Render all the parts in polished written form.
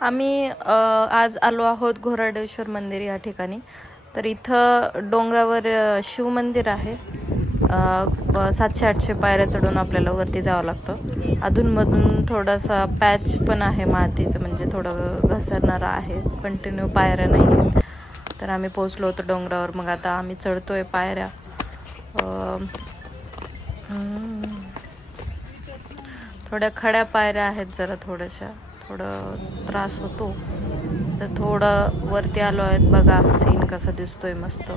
आम्ही आज आलो आहोत घोराडेश्वर मंदिर या ठिकाणी. तर इथं डोंगरावर शिव मंदिर आहे. 700-800 पायऱ्या चढून आपल्याला वरती जावं लागतं. अधूनमधून थोडासा पॅच पण आहे मातीचं, म्हणजे थोडं घसरणारा आहे, कंटिन्यू पायऱ्या नाही आहेत. तर आम्ही पोचलो होतो डोंगरावर. मग आता आम्ही चढतोय पायऱ्या. थोड्या खड्या पायऱ्या आहेत, जरा थोडं त्रास होतो. तर थोडं वरती आलो आहेत. बघा सीन कसा दिसतोय मस्त.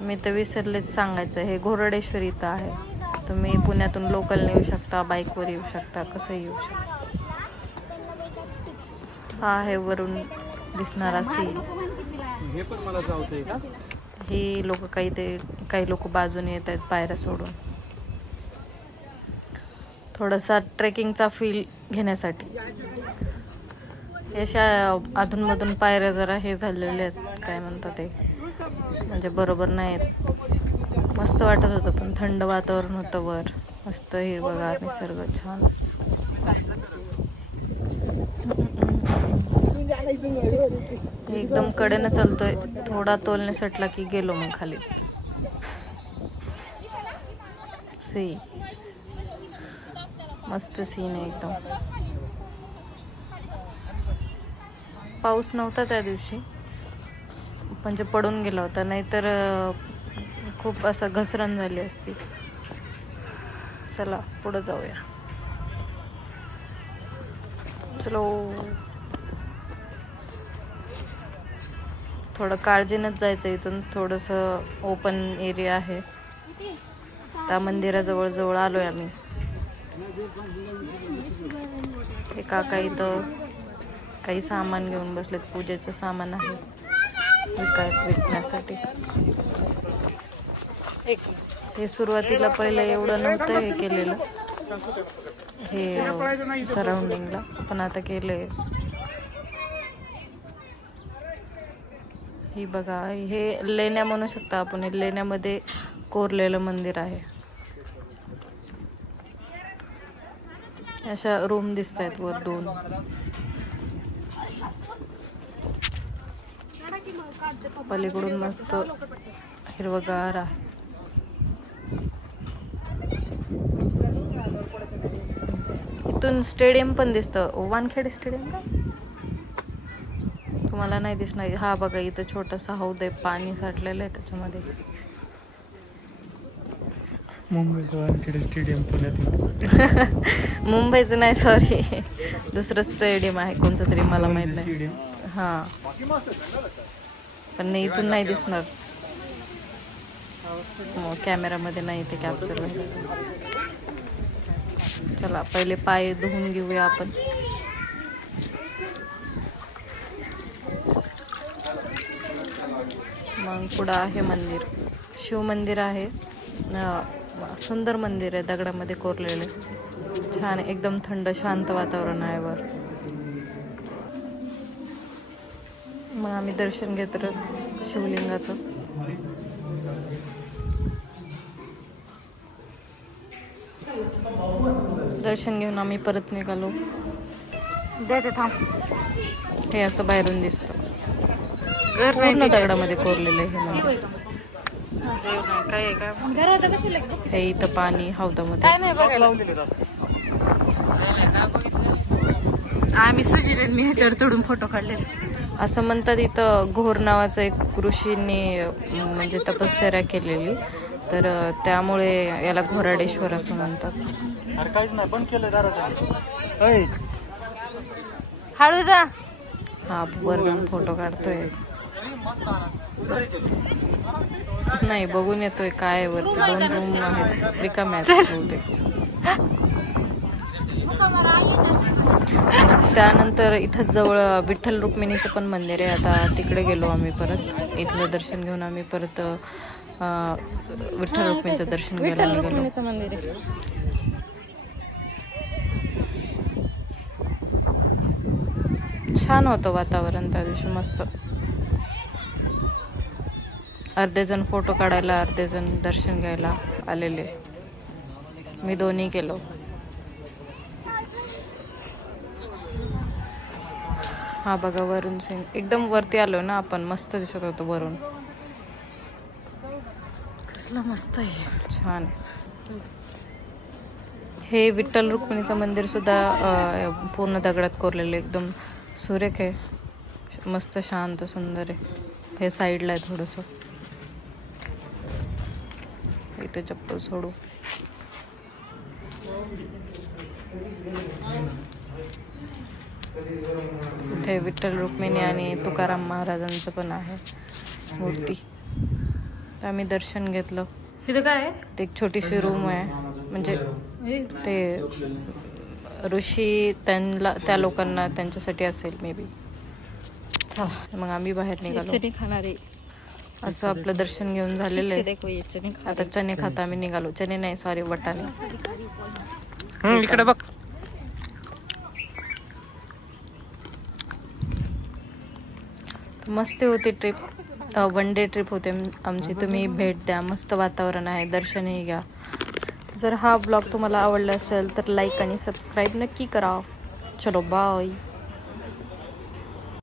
मी तर विसरलेच सांगायचं, हे घोराडेश्वर इथं आहे. तुम्ही पुण्यातून लोकलने येऊ शकता, बाईकवर येऊ शकता, कसं येऊ शकता. हा आहे वरून दिसणारा सीन. ही लोक काही लोक बाजूने येत आहेत पायऱ्या सोडून, थोडासा ट्रेकिंगचा फील घेण्यासाठी. अशा अधूनमधून पायऱ्या जरा हे झालेले आहेत, काय म्हणतात ते, म्हणजे बरोबर नाहीत. मस्त वाटत होतं, पण थंड वातावरण होतं वर. मस्त हिरवगार निसर्ग, छान. एकदम कडेनं चलतोय. थोडा तोलने सटला की गेलो मग खालीच. मस्त सीन आहे एकदम. पाऊस नव्हता त्या दिवशी, म्हणजे पडून गेला होता, नाहीतर खूप असं घसरण झाली असती. चला पुढे जाऊया. चलो. थोडं काळजीनंच जायचं. इथून थोडंसं ओपन एरिया आहे. त्या मंदिराजवळ जवळ आलोय आम्ही. हे काका इथं काही सामान घेऊन बसलेत. पूजेचं सामान आहे विकण्यासाठी. हे सुरुवातीला पहिलं एवढं नव्हतं हे केलेलं, हे सराउंडिंगला, पण आता केलंय. ही बघा, हे लेण्या म्हणू शकता आपण. हे लेण्यामध्ये कोरलेलं मंदिर आहे. अशा रूम दिसत आहेत वर 2. पलीकडून मस्त हिरवगार आहे. इथून स्टेडियम पण दिसतं, वानखेडे स्टेडियम का तुम्हाला नाही दिसणार. हा बघा, इथं छोटासा हौद आहे, पाणी साठलेलं आहे त्याच्यामध्ये. मुंबईचं वानखेडे स्टेडियम पुण्यात. मुंबईचं नाही, सॉरी, दुसरं स्टेडियम आहे कोणतं तरी, मला माहित नाही. हा, पण नाही, इथून नाही दिसणार. कॅमेरामध्ये नाही ते कॅप्चर होईल. चला पहिले पाय धुवून घेऊया आपण. मग पुढं आहे मंदिर, शिव मंदिर आहे. सुंदर मंदिर आहे, दगडामध्ये कोरलेले, छान, एकदम थंड शांत वातावरण आहे वर. मग आम्ही दर्शन घेत शिवलिंगाचं. दर्शन घेऊन आम्ही परत निघालो. हे असं बाहेरून दिसतं, पूर्ण दगडामध्ये कोरलेलं आहे. काय हे इथं पाणी हौदामध्ये. आम्ही सुजित मी ह्याच्यावर चढून फोटो काढले. असं म्हणतात इथं घोर नावाचं एक ऋषींनी म्हणजे तपश्चर्या केलेली, तर त्यामुळे याला घोराडेश्वर असं म्हणतात. हळू जा. हा वर जाऊन फोटो काढतोय. नाही, बघून येतोय काय वरती 2 रूम आहेत रिकाम्या. त्यानंतर इथं जवळ विठ्ठल रुक्मिणीचं पण मंदिर आहे. आता तिकडे गेलो आम्ही परत. इथलं दर्शन घेऊन आम्ही परत विठ्ठल रुक्मिणीचं दर्शन घ्यायला गेलो. मंदिर आहे. छान होतं वातावरण त्या दिवशी, मस्त. अर्धे जण फोटो काढायला, अर्धे जण दर्शन घ्यायला आलेले. मी दोन्ही केलो. हा बघा वरुण सिंग, एकदम वरती आलो ना आपण, मस्त दिसत होतो वरून. कसला मस्त आहे, छान. हे विठ्ठल रुक्मिणीचं मंदिर सुद्धा पूर्ण दगडात कोरलेलं, एकदम सुरेख आहे, मस्त शांत सुंदर आहे. हे साईडला आहे थोडंसं. इथे चप्पल सोडू. इथे विठ्ठल रुक्मिणी आणि तुकाराम महाराजांचं पण आहे मूर्ती. तर आम्ही दर्शन घेतलं. इथं काय आहे? ते एक छोटीशी रूम आहे, म्हणजे ते ऋषी त्या लोकांना त्यांच्यासाठी असेल मे बी. चला मग आम्ही बाहेर निघालो. खाणारे असं आपलं दर्शन घेऊन झालेलं आहे. आता चणे खाता आम्ही निघालो. चणे नाही, सॉरी, वटाणे. इकडे बघ. मस्त होती ट्रिप. 1 डे ट्रिप होते आमची. तुम्ही भेट द्या, मस्त वातावरण आहे, दर्शनही घ्या. जर हा ब्लॉग तुम्हाला आवडला असेल तर लाईक आणि सबस्क्राईब नक्की करा. चलो बाय.